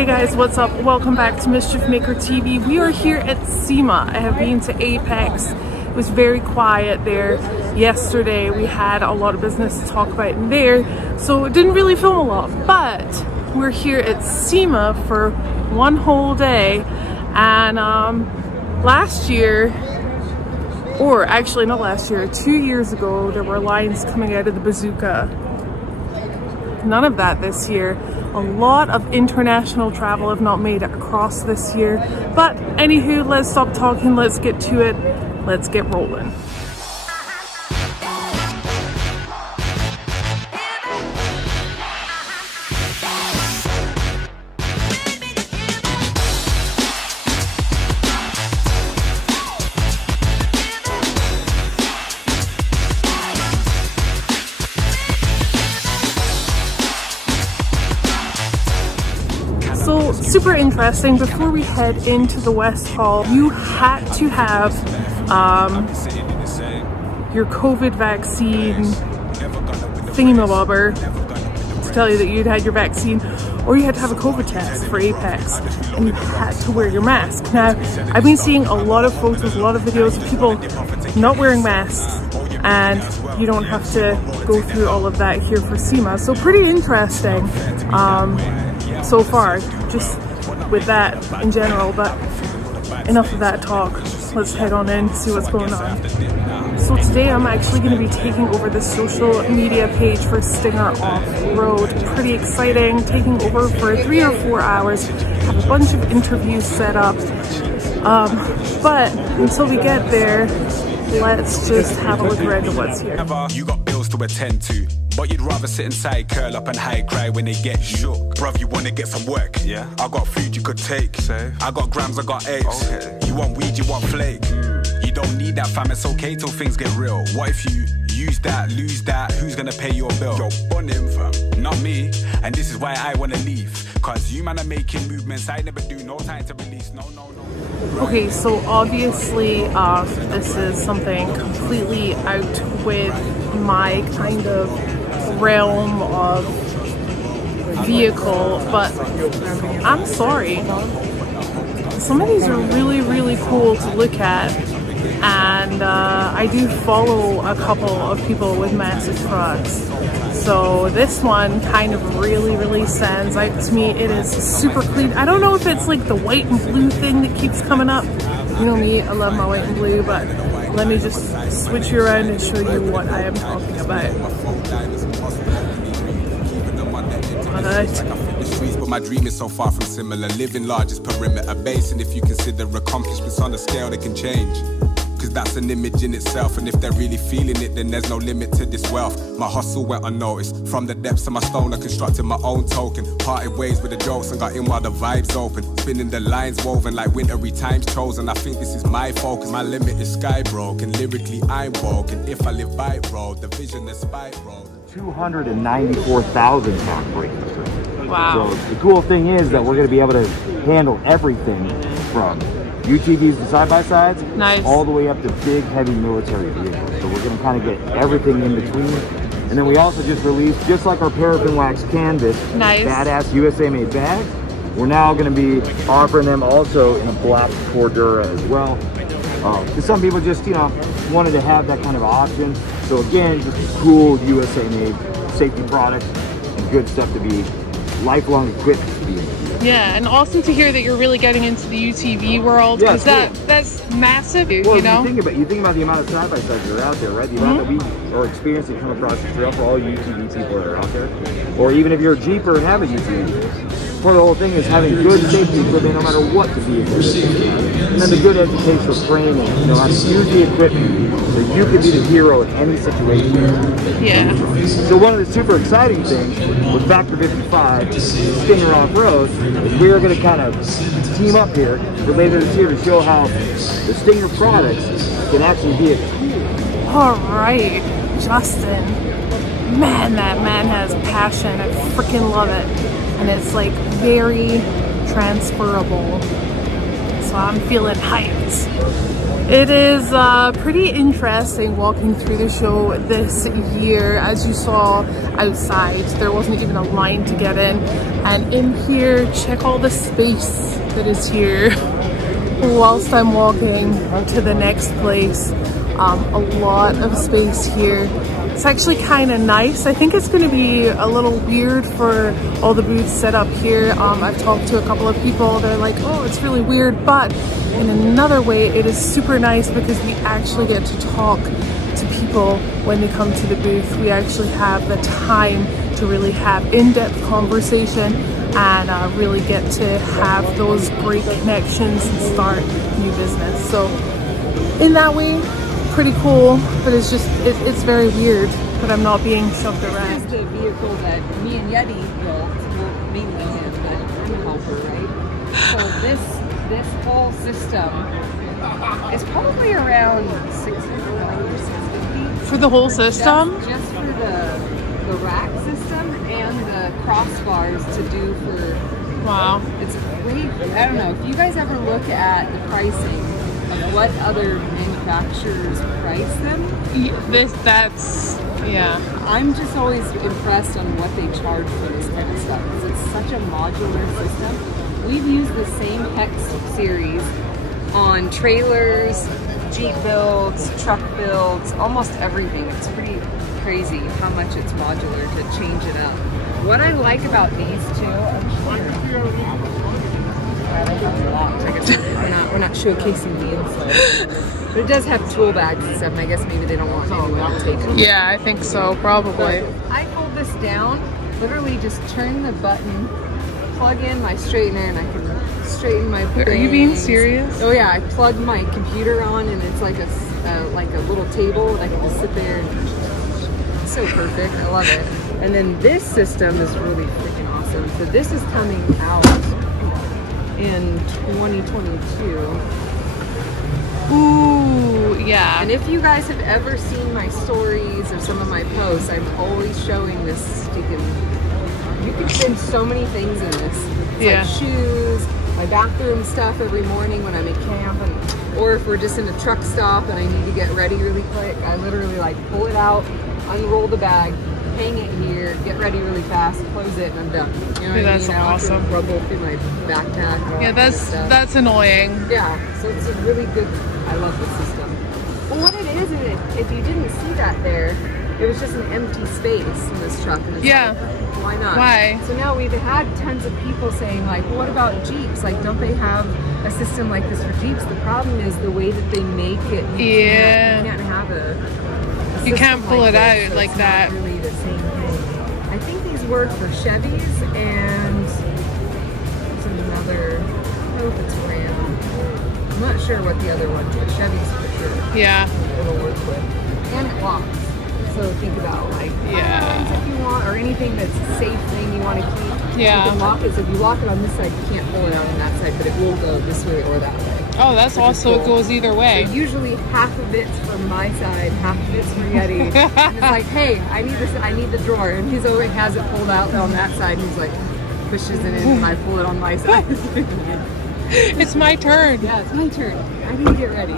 Hey guys, what's up? Welcome back to Mischief Maker TV. We are here at Sema. I have been to Apex. It was very quiet there yesterday. We had a lot of business to talk about in there, so it didn't really film a lot. But we're here at Sema for one whole day, and last year, or actually not last year, 2 years ago, there were lines coming out of the bazooka. None of that this year. A lot of international travel have not made it across this year. But anywho, let's stop talking, let's get to it, let's get rolling. So super interesting, before we head into the West Hall, you had to have your COVID vaccine thingamabobber to tell you that you'd had your vaccine, or you had to have a COVID test for Apex, and you had to wear your mask. Now, I've been seeing a lot of photos, a lot of videos of people not wearing masks, and you don't have to go through all of that here for Sema. So pretty interesting so far, just with that in general. But enough of that talk, let's head on in to see what's going on. So today I'm actually going to be taking over the social media page for Stinger Off-Road. Pretty exciting, taking over for 3 or 4 hours, have a bunch of interviews set up, but until we get there, let's just have a look around at what's here. You got bills to attend to, but you'd rather sit inside, curl up and high cry when they get shook. Bruv, you wanna get some work? Yeah. I got food you could take. Say. I got grams, I got eggs. Okay. You want weed, you want flake. You don't need that, fam, it's okay till things get real. What if you use that, lose that? Who's gonna pay your bill? You're on him, fam, not me. And this is why I wanna leave, cause you man are making movements I never do, no time to release, no. Okay, so obviously this is something completely out with my kind of realm of vehicle, but I'm sorry, some of these are really cool to look at, and I do follow a couple of people with massive trucks, so this one kind of really stands out to me. It is super clean. I don't know if it's like the white and blue thing that keeps coming up. You know me, I love my white and blue, but let me just switch you around and show you what I am talking about. But my dream is so far from similar. Living large is perimeter base, and if you consider accomplishments on a scale, they can change. Cause that's an image in itself, and if they're really feeling it, then there's no limit to this wealth. My hustle went unnoticed. From the depths of my stone, I constructed my own token. Parted ways with the jokes and got in while the vibes open. Spinning the lines woven like wintry times chosen. I think this is my focus. My limit is sky broken. Lyrically I'm woken. If I live by road, the vision is spike road. 294,000 pound brake. Wow. So the cool thing is that we're going to be able to handle everything from UTVs and side-by-sides, nice, all the way up to big, heavy military vehicles. So we're going to kind of get everything in between. And then we also just released, just like our paraffin wax canvas, nice, badass USA-made bags, we're now going to be offering them also in a black Cordura as well. Because some people just, you know, wanted to have that kind of option. So again, just cool USA-made safety products and good stuff to be lifelong equipment to be in. Yeah, and awesome to hear that you're really getting into the UTV world, because that's massive, well, you know? You think about the amount of side-by-sides that are out there, right? The amount that we are experiencing come across the trail for all UTV people that are out there. Or even if you're a Jeeper and have a UTV. Part of the whole thing is having good safety equipment no matter what the vehicle is. And then the good educational training, you know, how to use the equipment so you can be the hero in any situation. Yeah. So one of the super exciting things with Factor 55, Stinger Off-Road, is we're going to kind of team up here for later this year to show how the Stinger products can actually be a tool. Alright, Justin. Man, that man has passion. I freaking love it. And it's like very transferable. so I'm feeling hyped. It is pretty interesting walking through the show this year. As you saw outside, there wasn't even a line to get in. And in here, check all the space that is here whilst I'm walking to the next place. A lot of space here. It's actually kind of nice. I think it's going to be a little weird for all the booths set up here. I've talked to a couple of people. They're like, oh, it's really weird. But in another way, it is super nice because we actually get to talk to people when they come to the booth. We actually have the time to really have in-depth conversation and really get to have those great connections and start new business. So in that way, pretty cool, but it's just it's very weird that I'm not being shoved around. This is the vehicle that me and Yeti built, well, mainly him, but I'm a helper, right? So this whole system is probably around $600 or $650 For the whole system? Just for the rack system and the crossbars to do for. Wow. It's really, I don't know, if you guys ever look at the pricing of what other manufacturers price them. Yeah. I'm just always impressed on what they charge for this kind of stuff because it's such a modular system. We've used the same hex series on trailers, Jeep builds, truck builds, almost everything. It's pretty crazy how much it's modular to change it up. What I like about these two, I guess we're not showcasing the inside. But it does have tool bags and stuff, and I guess maybe they don't want anyone to take them. Yeah, I think so, probably. So I hold this down, literally just turn the button, plug in my straightener, and I can straighten my things. Are you being serious? Oh yeah, I plug my computer on, and it's like a little table, and I can just sit there and it's so perfect. I love it. And then this system is really freaking awesome. So this is coming out in 2022. Ooh, yeah. And if you guys have ever seen my stories or some of my posts, I'm always showing this sticking. You can fit so many things in this. It's like shoes, my bathroom stuff every morning when I'm at camp, or if we're just in a truck stop and I need to get ready really quick, I literally like pull it out, unroll the bag, hang it here, get ready really fast, close it, and I'm done. You know what I mean? Awesome. I don't have to rubble through my backpack. Yeah, that's annoying. Yeah, so it's a really good. I love the system. Well, what it is, if you didn't see that there, it was just an empty space in this truck. And it's like, why not? Why? So now we've had tons of people saying like, well, what about Jeeps? Like, don't they have a system like this for Jeeps? The problem is the way that they make it. You can't have a you can't pull like it this, out so like it's that. Not really the same thing. I think these work for Chevys and there's another. I don't know if it's Ram. I'm not sure what the other ones, but Chevys for sure. Yeah. It'll work with. And it locks. So think about like irons if you want, or anything that's a safe thing you want to keep. Yeah. You can lock it. So if you lock it on this side, you can't pull it out on that side, but it will go this way or that way. Oh, that's also cool. It goes either way. So usually half of it's from my side, half of it's from Yeti. And it's like, hey, I need this. I need the drawer, and he's always has it pulled out on that side. And he's like, pushes it in, and I pull it on my side. It's my turn. Yeah, it's my turn. I need to get ready.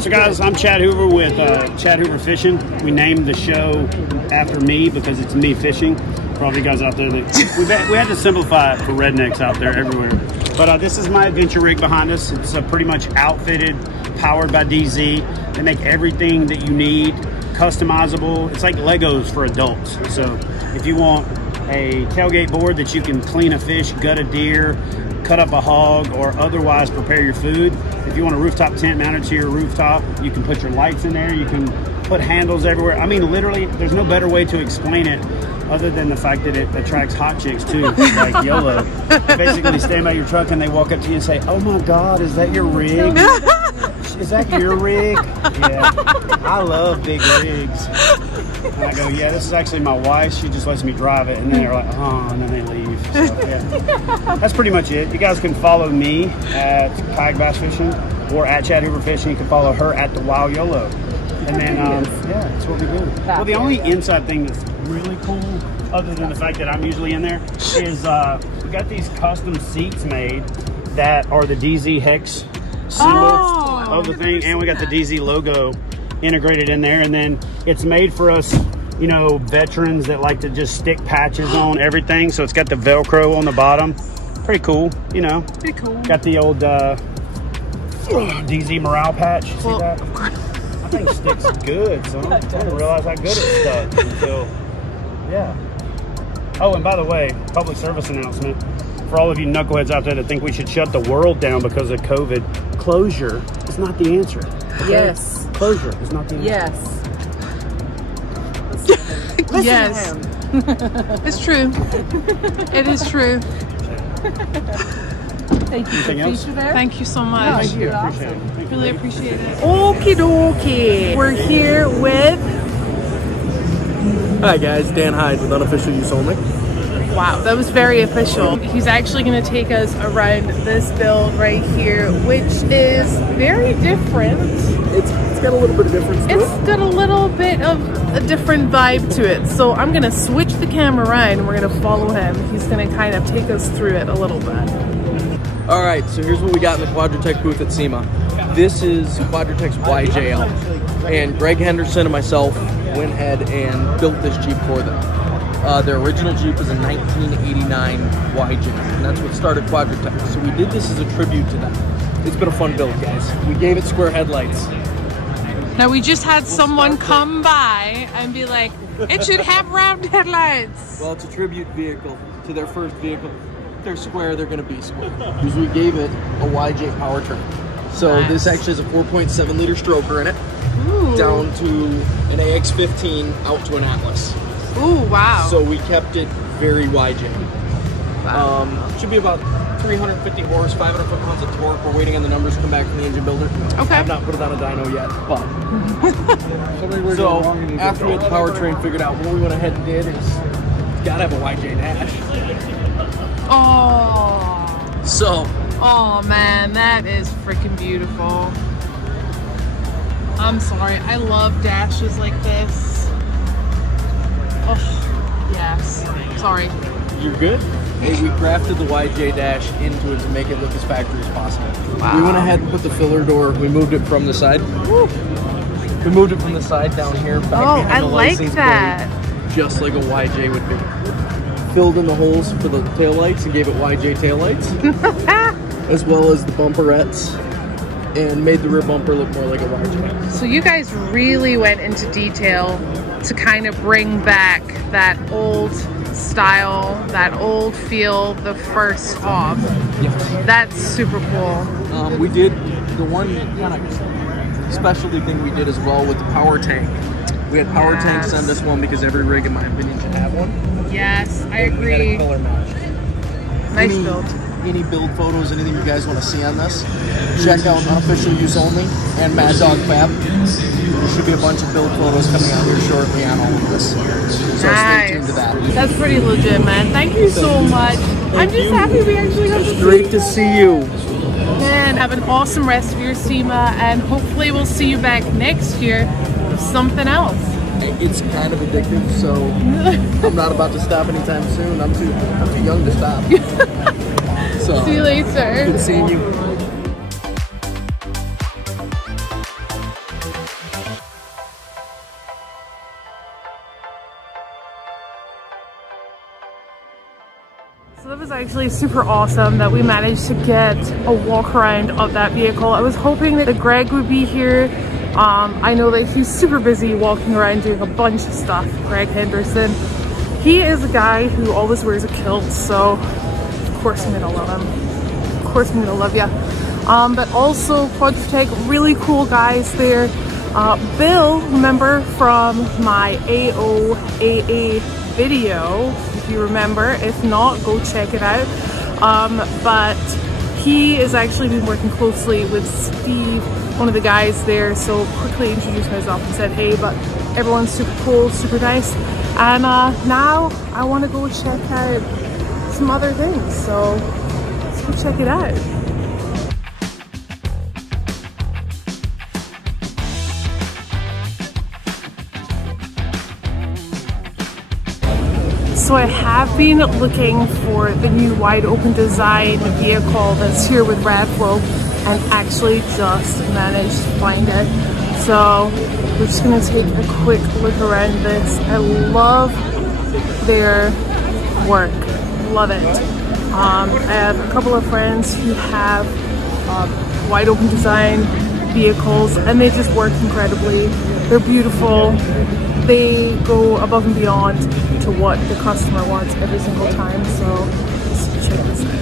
So guys, I'm Chad Hoover with Chad Hoover Fishing. We named the show after me because it's me fishing. For all you guys out there, that we had to simplify it for rednecks out there everywhere. But this is my adventure rig behind us. It's pretty much outfitted, powered by DZ. They make everything that you need, customizable. It's like Legos for adults. So if you want a tailgate board that you can clean a fish, gut a deer, cut up a hog, or otherwise prepare your food. If you want a rooftop tent mounted to your rooftop, you can put your lights in there. You can put handles everywhere. I mean, literally, there's no better way to explain it other than the fact that it attracts hot chicks too, like YOLO. You basically stand by your truck and they walk up to you and say, "Oh my God, is that your rig? Is that your rig?" Yeah, I love big rigs. And I go, "Yeah, this is actually my wife's. She just lets me drive it." And then they're like, "Oh," and then they leave. So, yeah. That's pretty much it. You guys can follow me at Kayak Bass Fishing or at Chad Hoover Fishing. You can follow her at the Wild YOLO. And then, yeah, that's what we do. Well, the only inside thing that's really cool, other than the fact that I'm usually in there, is we got these custom seats made that are the DZ hex symbol of the thing, and we got the DZ logo integrated in there. And then it's made for us, you know, veterans that like to just stick patches on everything. So it's got the Velcro on the bottom. Pretty cool, you know. Pretty cool. Got the old DZ morale patch. See that? That thing sticks good, son. I didn't realize how good it stuck until, yeah. Oh, and by the way, public service announcement. For all of you knuckleheads out there that think we should shut the world down because of COVID, closure is not the answer. Okay? Yes. Closure is not the answer. Yes. Yes. It's true. It is true. Thank you for Anything else? feature there. Thank you so much. Thank you. Appreciate it. Thank you. Really appreciate it. Okie dokie. We're here with... Hi guys, Dan Hyde with Unofficial Use Only. Wow, that was very official. He's actually going to take us around this build right here, which is very different. It's got a little bit of difference to It's it. got a little bit of a different vibe to it. So I'm going to switch the camera around and we're going to follow him. He's going to kind of take us through it a little bit. Alright, so here's what we got in the Quadratech booth at SEMA. This is Quadratech's YJL. And Greg Henderson and myself went ahead and built this Jeep for them. Their original Jeep was a 1989 YJ, and that's what started Quadratech. So we did this as a tribute to them. It's been a fun build, guys. We gave it square headlights. Now we just had someone come by and be like, it should have round headlights. Well, it's a tribute vehicle to their first vehicle. If they're square, they're going to be square. Because we gave it a YJ powertrain. So Nice. this actually has a 4.7 liter stroker in it, Ooh. down to an AX15 out to an Atlas. Ooh, wow. So we kept it very YJ. Wow. Should be about 350 horse, 500 foot-pounds of torque. We're waiting on the numbers to come back from the engine builder. Okay. I've not put it on a dyno yet, but. So after we had the powertrain figured out, what we went ahead and did is gotta have a YJ dash. Oh. So Oh man, that is freaking beautiful. I'm sorry, I love dashes like this. Oh, yes. Sorry. you're good. Hey, we crafted the YJ dash into it to make it look as factory as possible. Wow. We went ahead and put the filler door. We moved it from the side. Woo. We moved it from the side down here back Oh, behind I the like license that. plate, just like a YJ would be. Filled in the holes for the taillights and gave it YJ taillights, as well as the bumperettes, and made the rear bumper look more like a YJ. So you guys really went into detail to kind of bring back that old style, that old feel, the first off. Yes. That's super cool. We did the one kind of specialty thing we did as well with the power tank. We had power tank Yes. send us one because every rig, in my opinion, should have one. Yes, I And we had agree. a color match. Nice build. Any build photos, anything you guys want to see on this, check out Unofficial Use Only and Mad Dog Fab. There should be a bunch of build photos coming out here shortly on all of this. So stay tuned to that. That's pretty legit, man. Thank you so much. I'm just happy we actually got to see Great to see you. Man, have an awesome rest of your SEMA, and hopefully we'll see you back next year with something else. It's kind of addictive, so I'm not about to stop anytime soon. I'm too young to stop. So, See you later. good seeing you. So that was actually super awesome that we managed to get a walk around of that vehicle. I was hoping that Greg would be here. I know that he's super busy walking around doing a bunch of stuff. Greg Henderson. He is a guy who always wears a kilt, so of course I'm gonna love him. Of course I'm gonna love you. But also Quadratech, really cool guys there. Bill, remember from my AOAA video, if you remember. If not, go check it out. But he has actually been working closely with Steve, one of the guys there, so quickly introduced myself and said hey, but everyone's super cool, super nice. And now I want to go check out some other things, so let's go check it out. So I have been looking for the new wide open design vehicle that's here with Radflow, and actually just managed to find it. So we're just gonna take a quick look around this. I love their work, love it. I have a couple of friends who have wide open design vehicles, and they just work incredibly. They're beautiful. They go above and beyond to what the customer wants every single time. So let's check this out.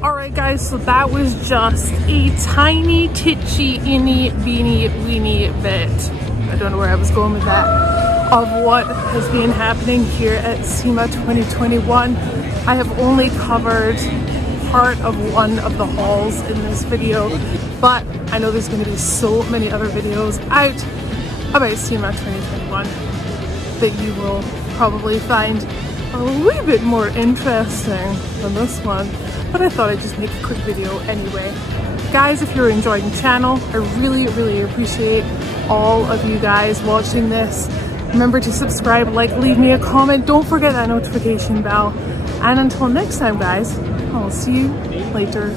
Alright guys, so that was just a tiny titchy inny beanie weeny bit, I don't know where I was going with that, of what has been happening here at SEMA 2021. I have only covered part of one of the halls in this video, but I know there's going to be so many other videos out about SEMA 2021 that you will probably find a wee bit more interesting than this one. But I thought I'd just make a quick video anyway. Guys, if you're enjoying the channel, I really appreciate all of you guys watching this. Remember to subscribe, like, leave me a comment. Don't forget that notification bell. And until next time, guys, I'll see you later.